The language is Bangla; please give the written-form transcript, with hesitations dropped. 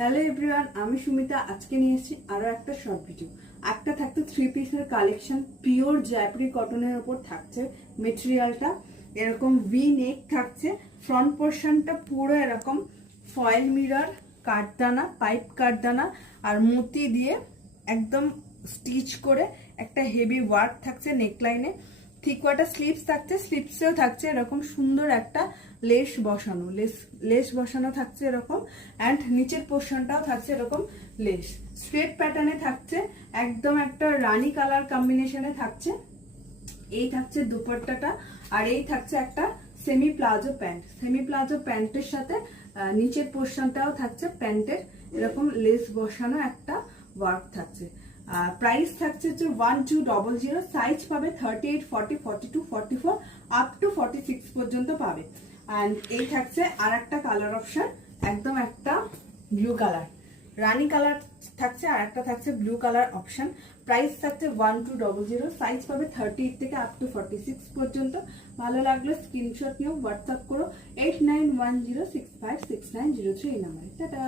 হ্যালো এভরিওয়ান, আমি সুমিতা। আজকে নিয়ে এসেছি আরো একটা শর্ট ভিডিও। একটা থাকতে 3 পিসের কালেকশন, পিওর জয়পুরি কটনের উপর থাকছে মেটেরিয়ালটা। এরকম ভি নেক থাকছে, ফ্রন্ট পোর্শনটা পুরো এরকম ফয়েল মিরর, কাঠদানা, পাইপ কাঠদানা আর মতি দিয়ে একদম স্টিচ করে একটা হেভি ওয়ার্ক থাকছে নেকলাইনে। থিক ওয়াটার স্লিপস থাকছে, স্লিপসেও থাকছে এরকম সুন্দর একটা লেস বসানো, লেস বসানো থাকছে এরকম। অ্যান্ড নিচের পোর্শনটাও থাকছে এরকম লেস স্ট্রেট প্যাটার্নে থাকছে, একদম একটা রানী কালার কম্বিনেশনে থাকছে। এই থাকছে দুপাট্টাটা, আর এই থাকছে একটা semi palazzo pant. Semi palazzo প্যান্টের সাথে নিচের পোর্শনটাও থাকছে প্যান্টের এরকম লেস বসানো একটা ওয়ার্ক থাকছে। প্রাইস থাকছে হচ্ছে 1200। সাইজ পাবে 38, 40, 42, 44 আপ টু 46 পর্যন্ত পাবে। অ্যান্ড এই থাকছে আর একটা কালার অপশন, একদম একটা ব্লু কালার, রানী কালার থাকছে, আর একটা থাকছে ব্লু কালার অপশন। প্রাইস থাকছে 1200। সাইজ পাবে 38 থেকে আপ টু 46 পর্যন্ত। ভালো লাগলে স্ক্রিনশট নিয়েও হোয়াটসঅ্যাপ করো 8910656903 এই নাম্বারে। টাটা।